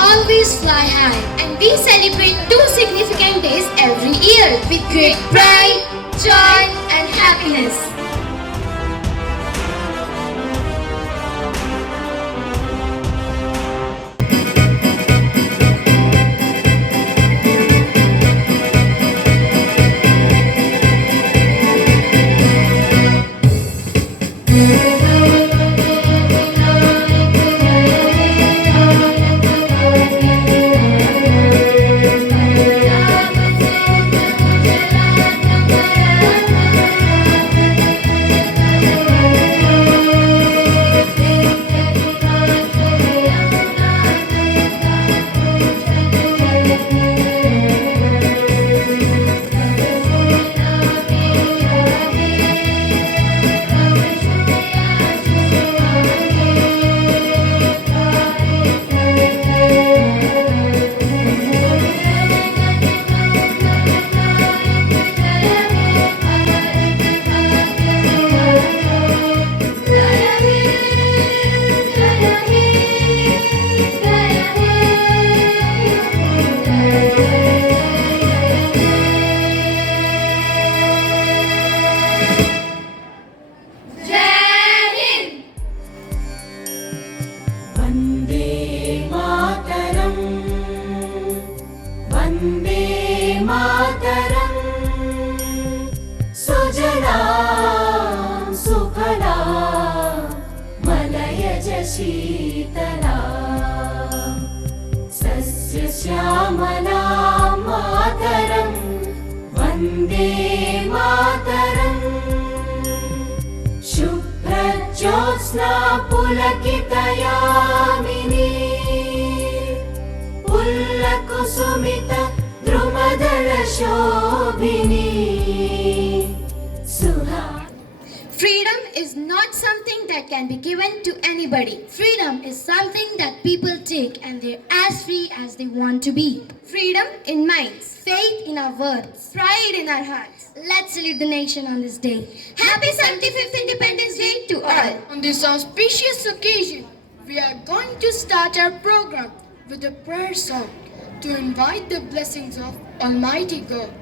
always fly high. And we celebrate two significant days every year with great pride, joy, and happiness. Vande Mataram Vande Mataram सुजलां सुफलां मलयज शीतलां सस्यश्यामलां मातरं वन्दे मातरम् शुभ्रज्योत्स्ना पुलकितयामिनी पुल्लकुसुमित द्रुमदलशोभिनी सुहा. Freedom is not something that can be given to anybody. Freedom is something that people take and they're as free as they want to be. Freedom in minds, faith in our words, pride in our hearts. Let's salute the nation on this day. Happy 75th Independence Day to all. On this auspicious occasion, we are going to start our program with a prayer song to invite the blessings of Almighty God.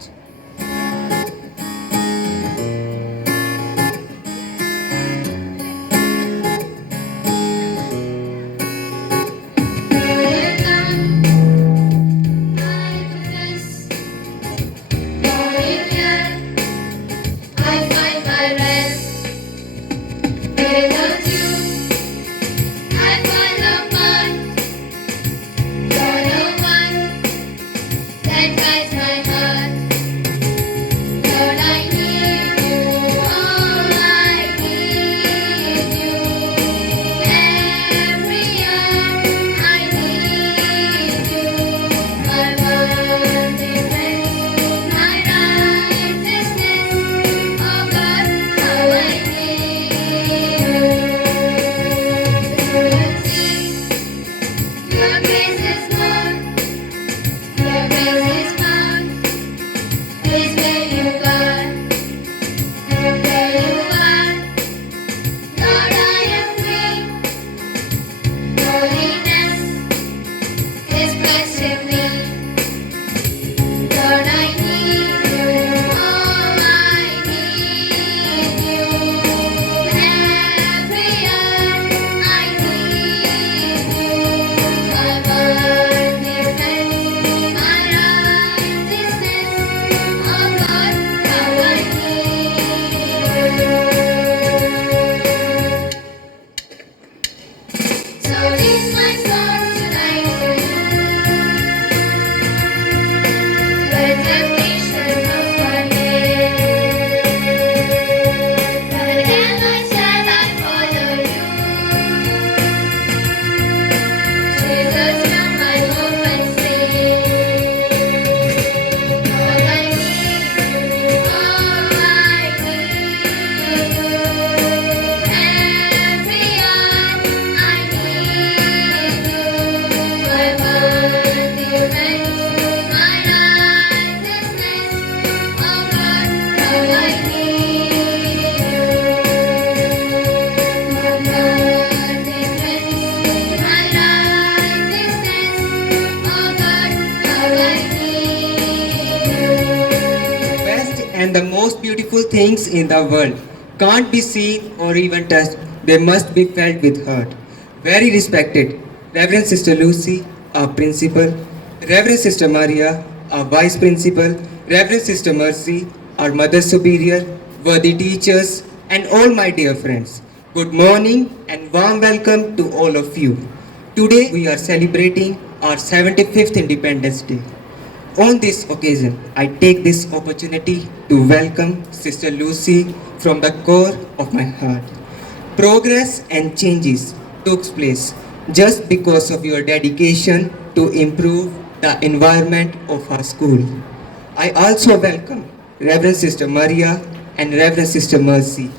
That guides my heart. and the most beautiful things in the world can't be seen or even touched, they must be felt with heart. Very respected Reverend Sister Lucy, our principal, Reverend Sister Maria, our vice principal, Reverend Sister Mercy, our mother superior, worthy teachers, and all my dear friends. Good morning and warm welcome to all of you. Today we are celebrating our 75th Independence Day. On this occasion, I take this opportunity to welcome Sister Lucy from the core of my heart. Progress and changes took place just because of your dedication to improve the environment of our school. I also welcome Reverend Sister Maria and Reverend Sister Mercy.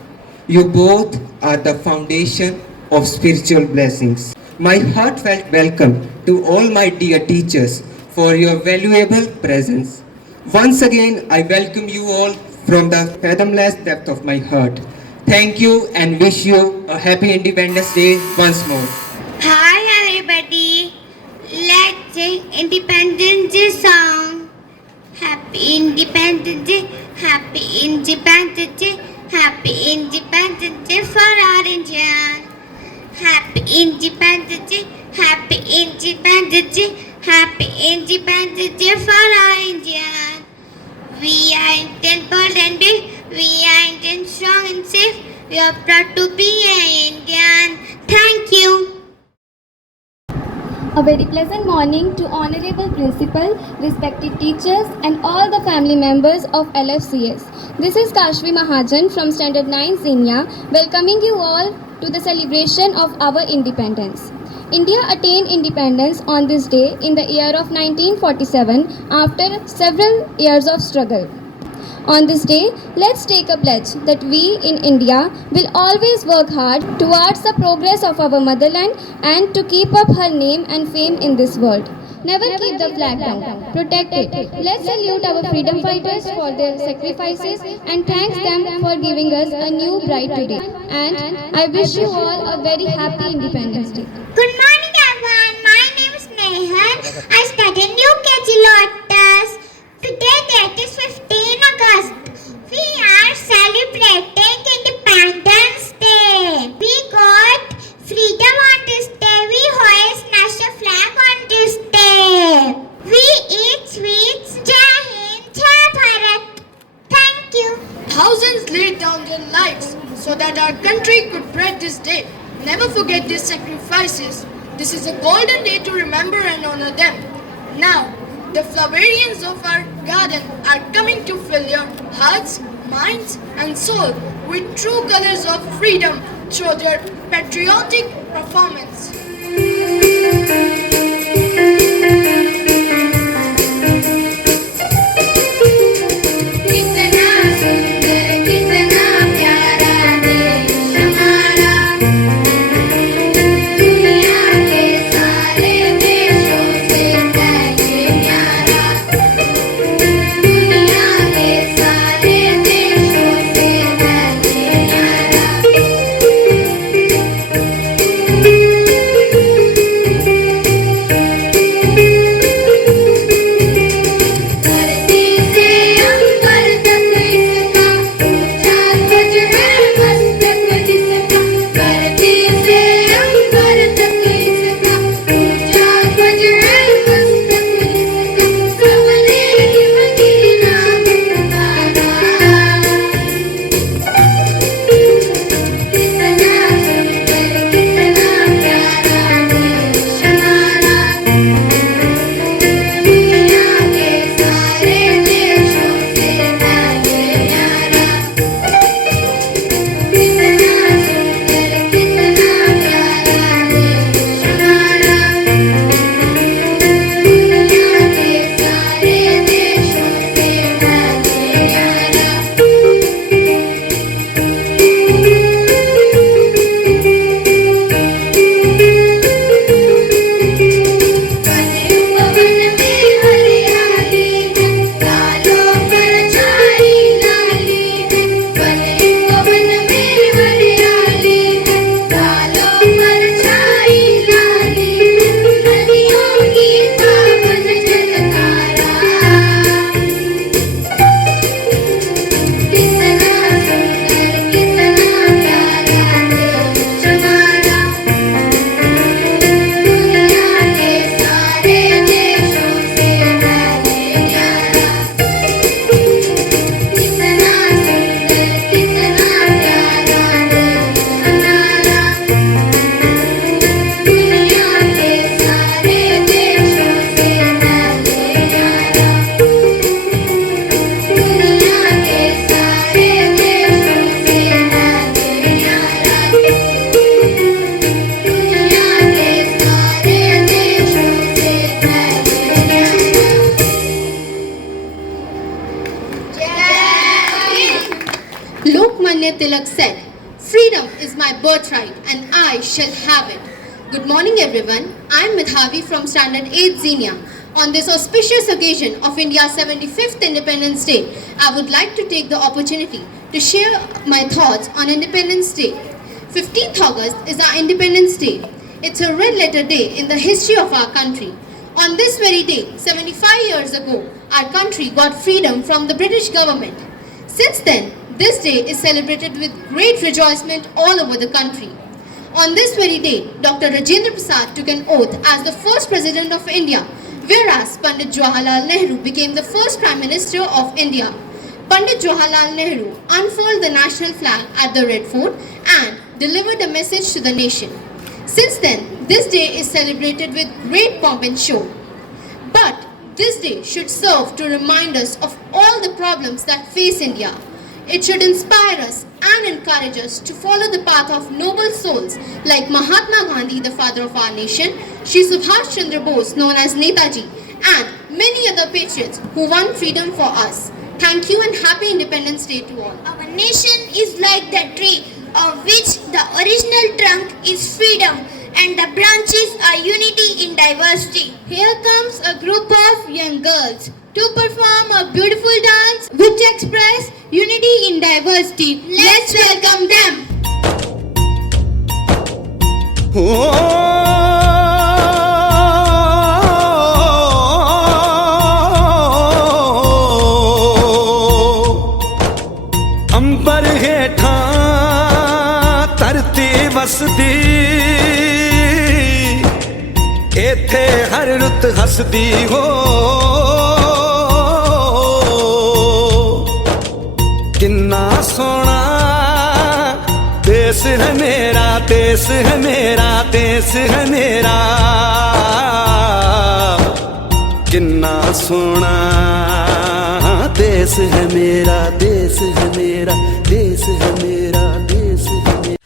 You both are the foundation of spiritual blessings. My heartfelt welcome to all my dear teachers for your valuable presence. Once again, I welcome you all from the fathomless depth of my heart. Thank you and wish you a happy Independence Day once more. Hi everybody, let's sing Independence Day song. Happy Independence Day, Happy Independence Day, Happy Independence Day for our India. Happy Independence Day, Happy Independence Day, Happy Independence Day for our India. We are Indian bold and brave, we are Indian strong and safe, we are proud to be an Indian. Thank you. A very pleasant morning to Honorable Principal, respected teachers and all the family members of LFCS. This is Kashvi Mahajan from Standard 9 Senior, welcoming you all to the celebration of our independence. India attained independence on this day in the year of 1947 after several years of struggle. On this day, let's take a pledge that we in India will always work hard towards the progress of our motherland and to keep up her name and fame in this world. Never keep the flag down. Protect it. Let's salute our freedom fighters for their sacrifices and thank them for giving us a new bright today. And I wish you all a very happy Independence Day. Good morning everyone, my name is Nehan. I study in UKG Lotus. Today date is 15 August. We are celebrating Independence Day. We got freedom on this day. We hoist national flag on this day. We eat sweets. Jai Hind, Jai Bharat. Thank you. Thousands laid down their lives so that our country could bread this day. Never forget their sacrifices. This is a golden day to remember and honor them. Now, the flowerians of our garden are coming to fill your hearts, minds and soul with true colors of freedom through their patriotic performance. कितना सुंदर कितना प्यारा देश हमारा दुनिया के सारे देशों से पहले न्यारा दुनिया के सारे देशों से पहले न्यारा Tilak said, "Freedom is my birthright and I shall have it." Good morning everyone. I am Midhavi from Standard 8 Xenia. On this auspicious occasion of India's 75th Independence Day, I would like to take the opportunity to share my thoughts on Independence Day. 15th August is our Independence Day. It's a red letter day in the history of our country. On this very day, 75 years ago, our country got freedom from the British government. Since then, this day is celebrated with great rejoicement all over the country. On this very day, Dr. Rajendra Prasad took an oath as the first President of India, whereas Pandit Jawaharlal Nehru became the first Prime Minister of India. Pandit Jawaharlal Nehru unfurled the national flag at the Red Fort and delivered a message to the nation. Since then, this day is celebrated with great pomp and show. But this day should serve to remind us of all the problems that face India. It should inspire us and encourage us to follow the path of noble souls like Mahatma Gandhi, the father of our nation, Shri Subhash Chandra Bose, known as Netaji, and many other patriots who won freedom for us. Thank you and happy Independence Day to all. Our nation is like the tree of which the original trunk is freedom and the branches are unity in diversity. Here comes a group of young girls to perform a beautiful dance which express unity in diversity. Let's welcome them. अंबर हेठा धरती वसदी एथे हर रुत हसदी हो किन्ना सोना देश है मेरा देश है मेरा देश है मेरा किन्ना सोना देश है मेरा देश है मेरा देश है मेरा देश है मेरा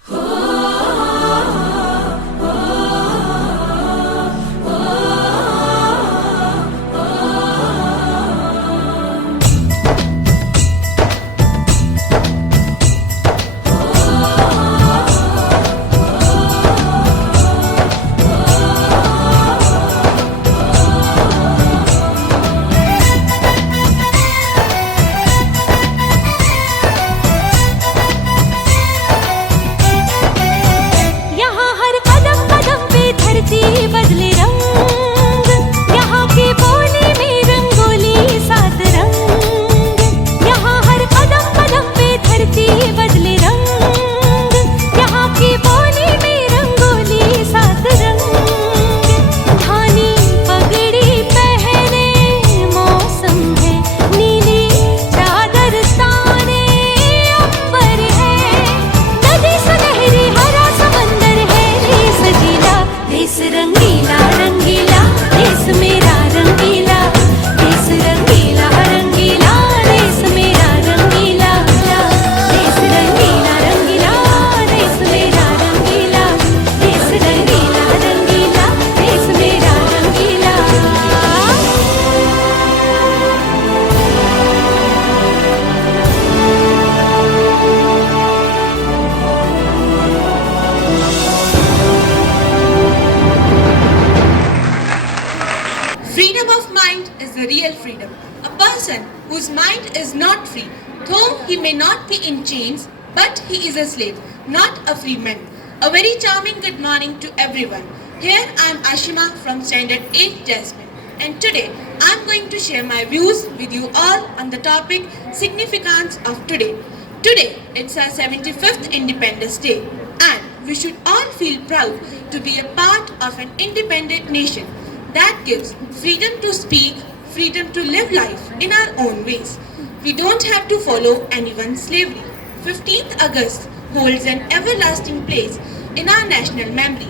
Freedom of mind is the real freedom. A person whose mind is not free, though he may not be in chains, but he is a slave, not a free man. A very charming good morning to everyone. Here I am Ashima from Standard 8 Jasmine, and today I am going to share my views with you all on the topic significance of today. Today it's our 75th Independence Day, and we should all feel proud to be a part of an independent nation that gives freedom to speak, freedom to live life in our own ways. We don't have to follow anyone's slavery. 15th August holds an everlasting place in our national memory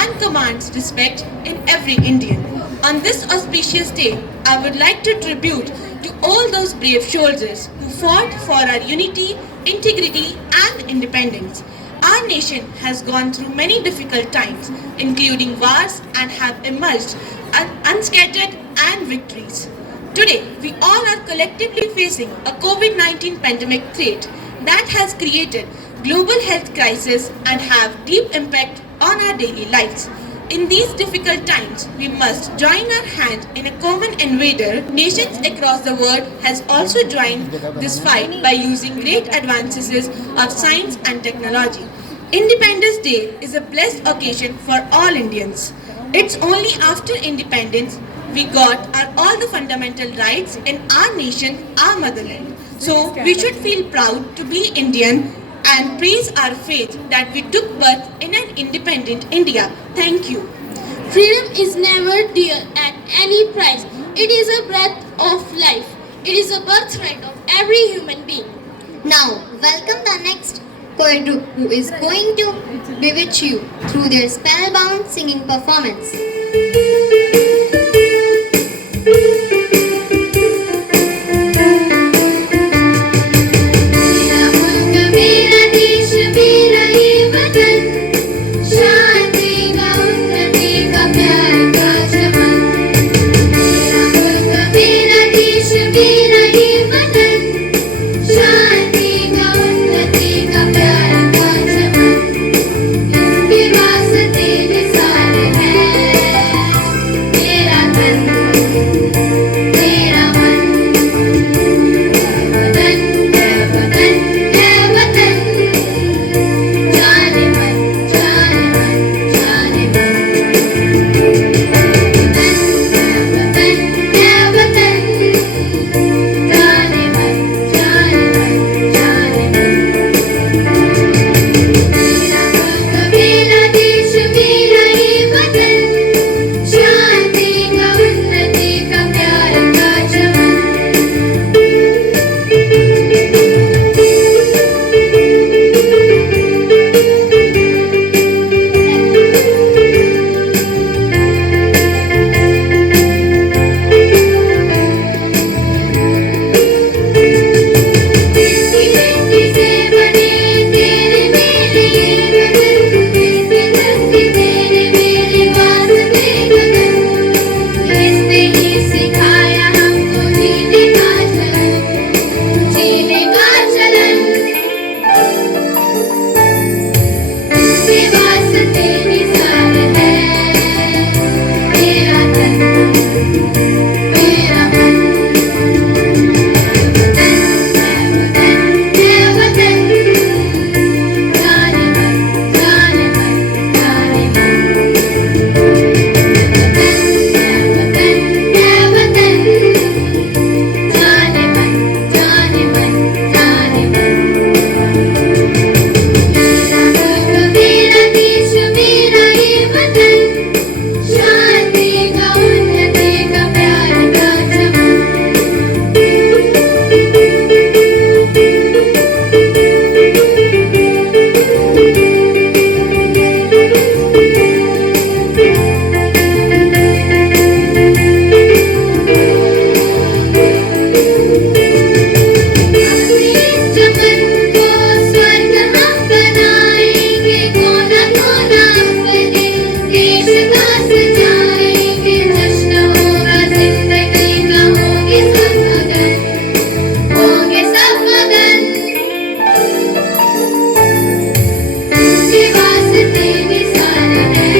and commands respect in every Indian. On this auspicious day, I would like to tribute to all those brave soldiers who fought for our unity, integrity and independence. Our nation has gone through many difficult times, including wars, and have emerged unscattered and victories. Today, we all are collectively facing a COVID-19 pandemic threat that has created global health crisis and have deep impact on our daily lives. In these difficult times, we must join our hand in a common invader. Nations across the world has also joined this fight by using great advances of science and technology. Independence Day is a blessed occasion for all Indians. It's only after independence we got all the fundamental rights in our nation, our motherland. So we should feel proud to be Indian and praise our faith that we took birth in an independent India. Thank you. Freedom is never dear at any price. It is a breath of life. It is a birthright of every human being. Now, welcome the next choir group who is going to bewitch you through their spellbound singing performance. मेरा मुल्क मेरा देश मेरा ये वतन शांति का उन्नति का प्यार का चमन मेरा मुल्क मेरा देश मेरा ये वतन शांति का उन्नति का प्यार का चमन इसके वास्ते निसार है मेरा तन मेरा मन वतन है वतन है वतन जाने मन जाने मन जाने मन वतन है वतन जाने मन जाने मन जाने मन मेरा मुल्क मेरा देश मेरा ये वतन शांति का उन्नति का प्यार का चमन इसकी मिट्टी से बने तेरे मेरे ये वतन इसकी धरती तेरे मेरे वास्ते गगन इसने ही सिखाया हमको जीने का चलन जीने का चलन इसके वास्ते निसार है मेरा तन मेरा मन है वतन जाने मन जाने मन जाने मन है वतन जाने मन जाने मन जाने मन मेरा मुल्क मेरा देश मेरा ये वतन शांति का उन्नति का प्यार का चमन अपने चमन को स्वर्ग हम बनाएंगे कोना कोना अपने देश का सजाएंगे जश्न होगा जिंदगी का होंगे सब मगन इसके वास्ते निसार है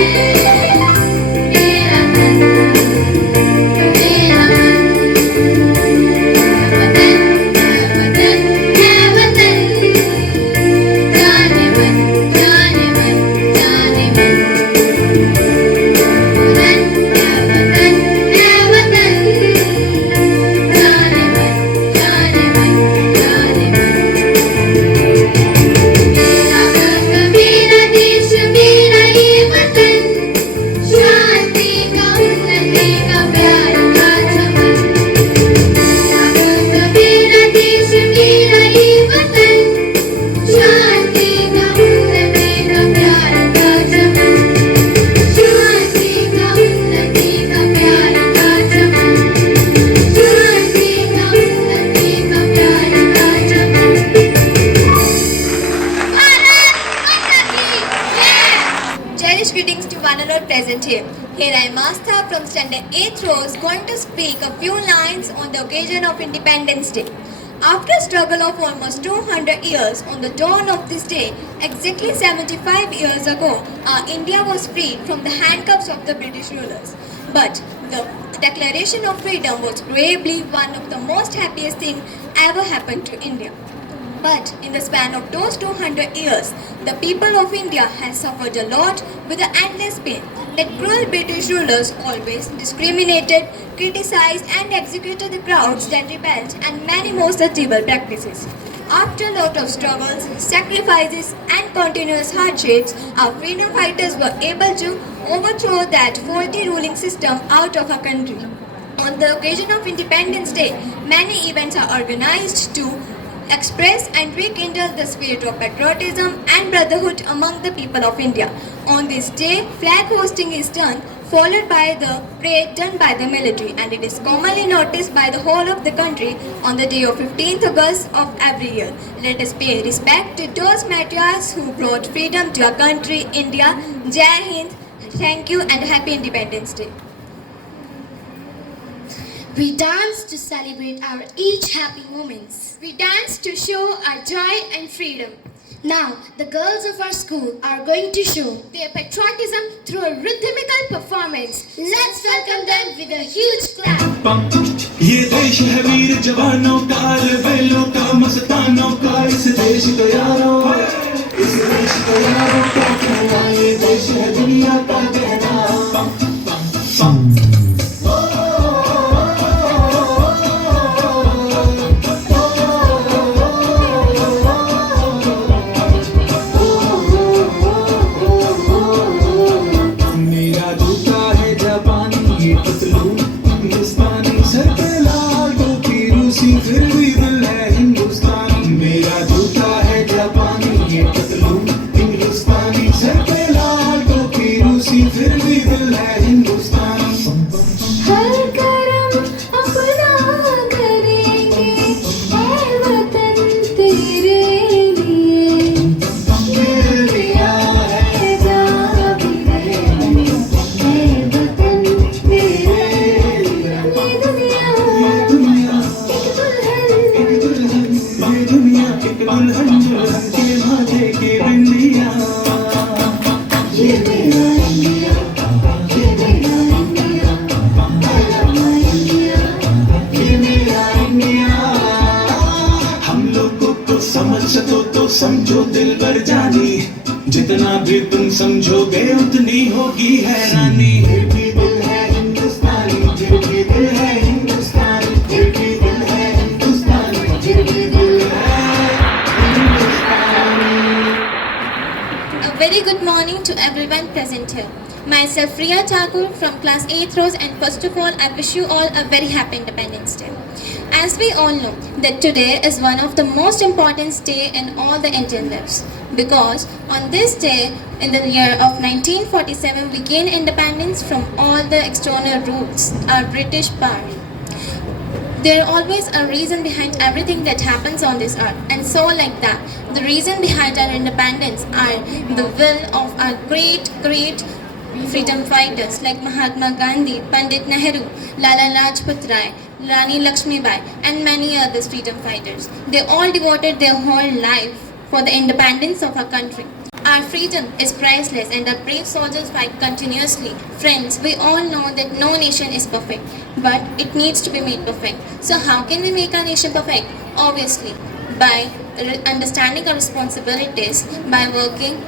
मेरा तन मेरा मन वतन है वतन जाने मन जाने मन जाने मन वतन है वतन जाने मन जाने मन जाने मन मेरा मुल्क मेरा देश मेरा ये वतन शांति का उन्नति का प्यार का चमन मेरा मुल्क मेरा देश मेरा ये वतन शांति का उन्नति का प्यार का चमन शांति का उन्नति का प्यार का चमन शांति का उन्नति का प्यार का चमन Cherished greetings to one and all present here. Here I am Astha from Standard 8th Rose going to speak a few lines on the occasion of Independence Day. After a struggle of almost 200 years, on the dawn of this day, exactly 75 years ago, our India was freed from the handcuffs of the British rulers. But the Declaration of Freedom was probably one of the most happiest things ever happened to India. But in the span of those 200 years, the people of India has suffered a lot with the endless pain that cruel British rulers always discriminated, criticized and executed the crowds that rebelled and many more such evil practices. After a lot of struggles, sacrifices and continuous hardships, our freedom fighters were able to overthrow that faulty ruling system out of our country. On the occasion of Independence Day, many events are organized to express and rekindle the spirit of patriotism and brotherhood among the people of India. On this day, flag hosting is done, followed by the parade done by the military, and it is commonly noticed by the whole of the country on the day of 15th August of every year. Let us pay respect to those martyrs who brought freedom to our country, India. Jai Hind. Thank you and Happy Independence Day. We dance to celebrate our each happy moments. We dance to show our joy and freedom. Now, the girls of our school are going to show their patriotism through a rhythmical performance. Let's welcome them with a huge clap. ये देश है वीर जवानों का, रेबेलों का, मस्तानों का, इस देश को यारों, इस देश को यारों का कहना, ये देश है दुनिया का कहना. समझो दिल भर जानी, जितना भी तुम समझोगे उतनी होगी हैरानी. फिर भी दिल है हिंदुस्तानी, फिर भी दिल है हिंदुस्तानी, फिर भी दिल है हिंदुस्तानी, फिर भी दिल है हिंदुस्तानी. A very good morning to everyone present here. Myself Riya Thakur from class 8th rows, and first of all I wish you all a very happy Independence Day. As we all know that today is one of the most important day in all the Indian lives, because on this day in the year of 1947 we gained independence from all the external rules, our British power. There always a reason behind everything that happens on this earth, and so like that, the reason behind our independence are the will of our great freedom fighters like Mahatma Gandhi, Pandit Nehru, Lala Lajpat Rai, Rani Lakshmi Bai, and many other freedom fighters. They all devoted their whole life for the independence of our country. Our freedom is priceless and our brave soldiers fight continuously. Friends, we all know that no nation is perfect, but it needs to be made perfect. So how can we make our nation perfect? Obviously, by understanding our responsibilities, by working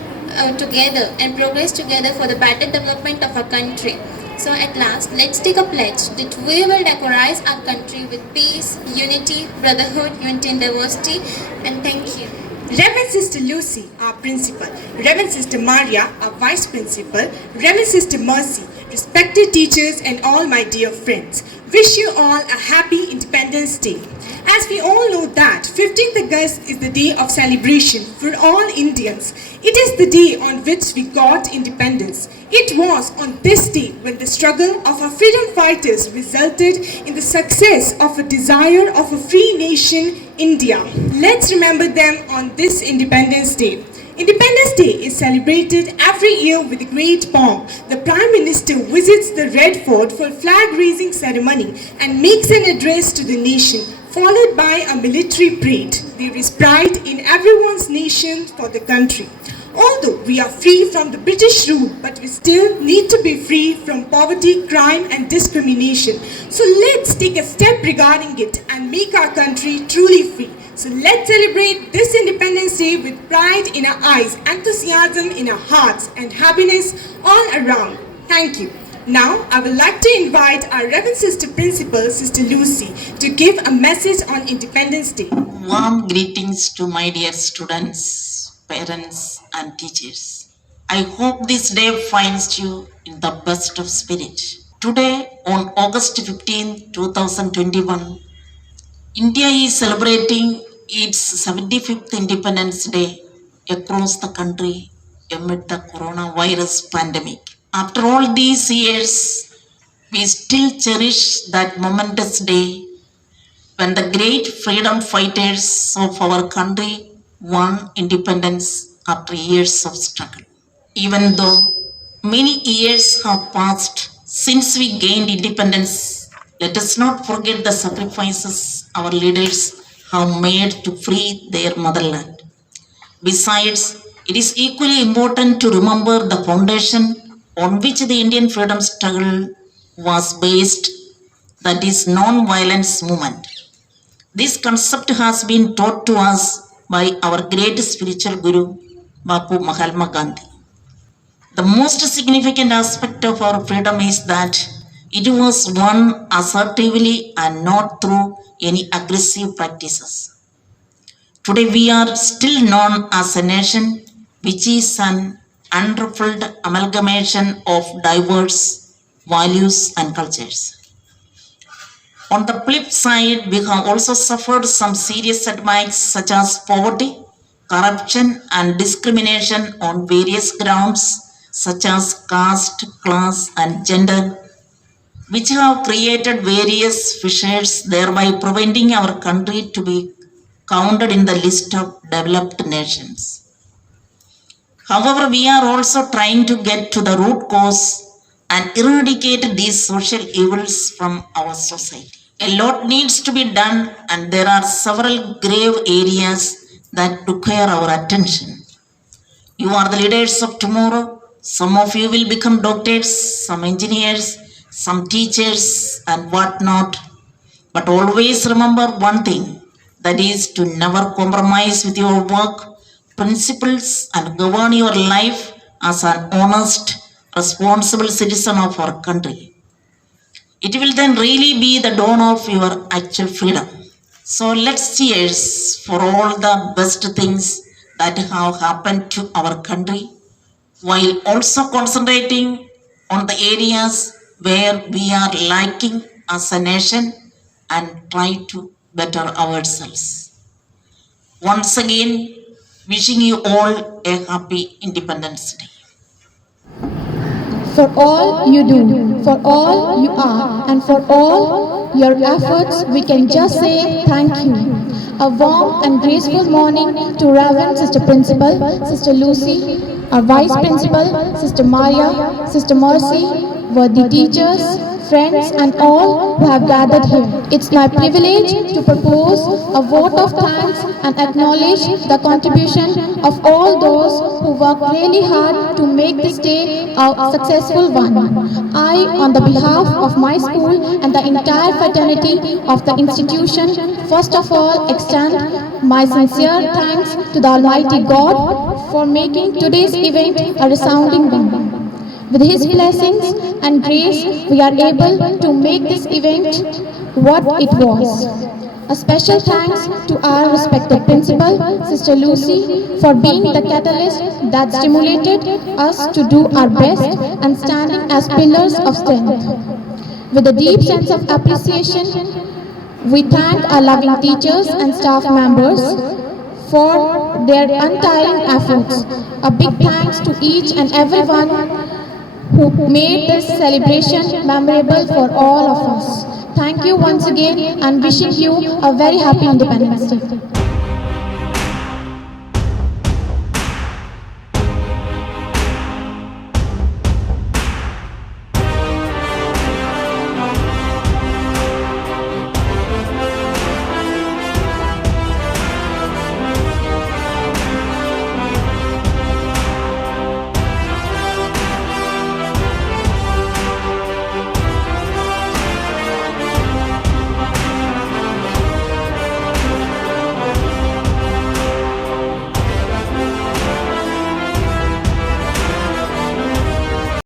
together and progress together for the better development of our country. So at last, let's take a pledge that we will decorate our country with peace, unity, brotherhood, unity and diversity. And thank you. Reverend Sister Lucy, our principal, Reverend Sister Maria, our vice principal, Reverend Sister Mercy, respected teachers and all my dear friends, wish you all a happy Independence Day. As we all know that 15th August is the day of celebration for all Indians. It is the day on which we got independence. It was on this day when the struggle of our freedom fighters resulted in the success of a desire of a free nation, India. Let's remember them on this Independence Day. Independence Day is celebrated every year with great pomp. The Prime Minister visits the Red Fort for flag raising ceremony and makes an address to the nation. followed by a military parade. There is pride in everyone's nation for the country. Although we are free from the British rule, but we still need to be free from poverty, crime and discrimination. So let's take a step regarding it and make our country truly free. So let's celebrate this Independence Day with pride in our eyes, enthusiasm in our hearts and happiness all around. Thank you. Now, I would like to invite our Reverend Sister Principal, Sister Lucy, to give a message on Independence Day. Warm greetings to my dear students, parents and teachers. I hope this day finds you in the best of spirit. Today, on August 15, 2021, India is celebrating its 75th Independence Day across the country amid the coronavirus pandemic. After all these years, we still cherish that momentous day when the great freedom fighters of our country won independence after years of struggle. Even though many years have passed since we gained independence, let us not forget the sacrifices our leaders have made to free their motherland. Besides, it is equally important to remember the foundation on which the Indian freedom struggle was based, that is non-violence movement. This concept has been taught to us by our great spiritual guru, Bapu Mahatma Gandhi. The most significant aspect of our freedom is that it was won assertively and not through any aggressive practices. Today we are still known as a nation which is an unruffled amalgamation of diverse values and cultures. On the flip side, we have also suffered some serious setbacks such as poverty, corruption and discrimination on various grounds such as caste, class and gender, which have created various fissures, thereby preventing our country to be counted in the list of developed nations. However, we are also trying to get to the root cause and eradicate these social evils from our society. A lot needs to be done and there are several grave areas that require our attention. You are the leaders of tomorrow. Some of you will become doctors, some engineers, some teachers and whatnot. But always remember one thing, that is to never compromise with your work, principles and govern your life as an honest, responsible citizen of our country. It will then really be the dawn of your actual freedom. So let's cheers for all the best things that have happened to our country, while also concentrating on the areas where we are lacking as a nation and try to better ourselves. Once again, wishing you all a happy Independence Day. For all you do, for all you are, and for all your efforts, we can just say thank you. A warm and graceful morning to Reverend Sister Principal, Sister Lucy, our Vice Principal, Sister Maria, Sister Mercy, worthy teachers, friends and all who have gathered here. It's my privilege to propose a vote of thanks and acknowledge the contribution of all those who worked really hard to make this day a successful one. I, on the behalf of my school and the entire fraternity of the institution, first of all extend my sincere thanks to the Almighty God for making today's event a resounding one. With His blessings and grace, we are able to make this event what it was. A special thanks to our respected principal, Sister Lucy, for being the catalyst that stimulated us to do our best and standing as pillars of strength. With a deep sense of appreciation, we thank our loving teachers and staff members for their untiring efforts. A big thanks to each and everyone who made this celebration memorable for all of us. Thank you once again and wishing you a very happy Independence Day.